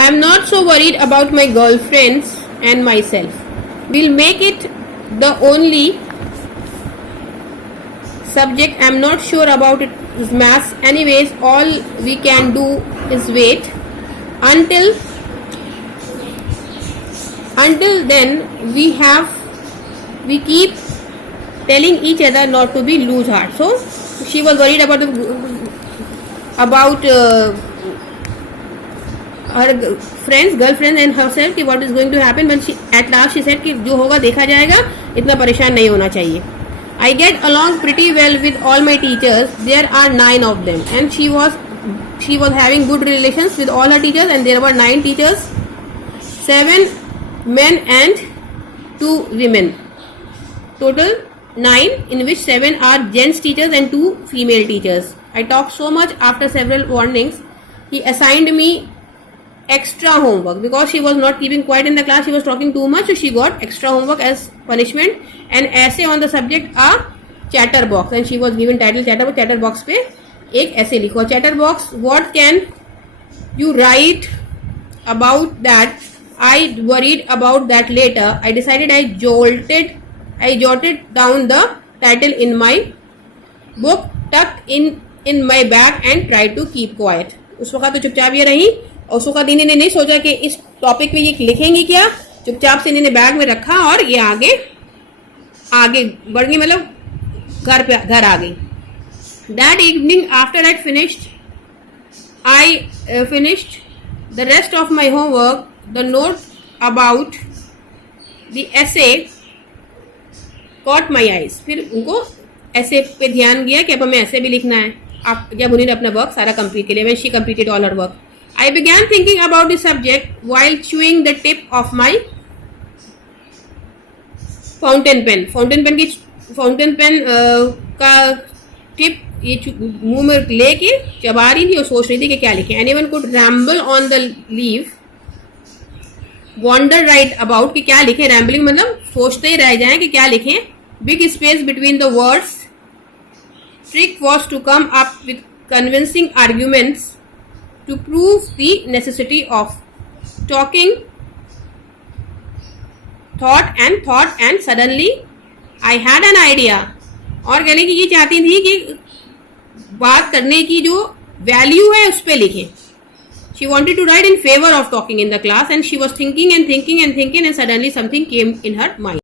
I am not so worried about my girlfriends and myself. We'll make it the only subject I'm not sure about it is maths. Anyways, all we can do is wait until then. We keep telling each other not to be lose heart. So she was worried about her friends, girlfriend and herself कि what is going to happen, but at last she said कि जो होगा देखा जाएगा, इतना परेशान नहीं होना चाहिए. I get along pretty well with all my teachers. There are 9 of them, and she was having good relations with all her teachers, and there were 9 teachers, 7 men and 2 women. Total 9, in which 7 are gents teachers and 2 female teachers. I talked so much. After several warnings, he assigned me extra homework because she was not keeping quiet in the class. She was talking too much, so she got extra homework as punishment. An essay on the subject a chatterbox, and she was given title chatterbox. Chatterbox पे एक essay लिखो. Chatterbox, what can you write about that? I worried about that later. I decided I jotted down the title in my book, tucked in my bag, and tried to keep quiet. उस वक्त तो चुपचाप ये रही, और उस वक्त इन्होंने नहीं सोचा कि इस टॉपिक पे ये लिखेंगी क्या. चुपचाप से इन्होंने बैग में रखा और ये आगे बढ़ गई, मतलब घर आ गई. That evening, after I finished the rest of my homework, the note about the essay caught my eyes. फिर उनको ऐसे पे ध्यान गया कि अब हमें ऐसे भी लिखना है. अब जब उन्होंने अपना वर्क सारा कंप्लीट के लिए, when she completed all her work, I began thinking about the subject while chewing the tip of my fountain pen का टिप ये मुंह में लेके चबा रही थी और सोच रही थी कि क्या लिखें. Anyone could ramble on the leave, wonder write about कि क्या लिखें. रैम्बलिंग मतलब सोचते ही रह जाएं कि क्या लिखें. Big space between the words. Trick was to come up with convincing arguments to prove the necessity of talking. Thought and suddenly I had an idea. और कहने की ये चाहती थी कि बात करने की जो वैल्यू है उस पे लिखें. She wanted to write in favor of talking in the class, and she was thinking and suddenly something came in her mind.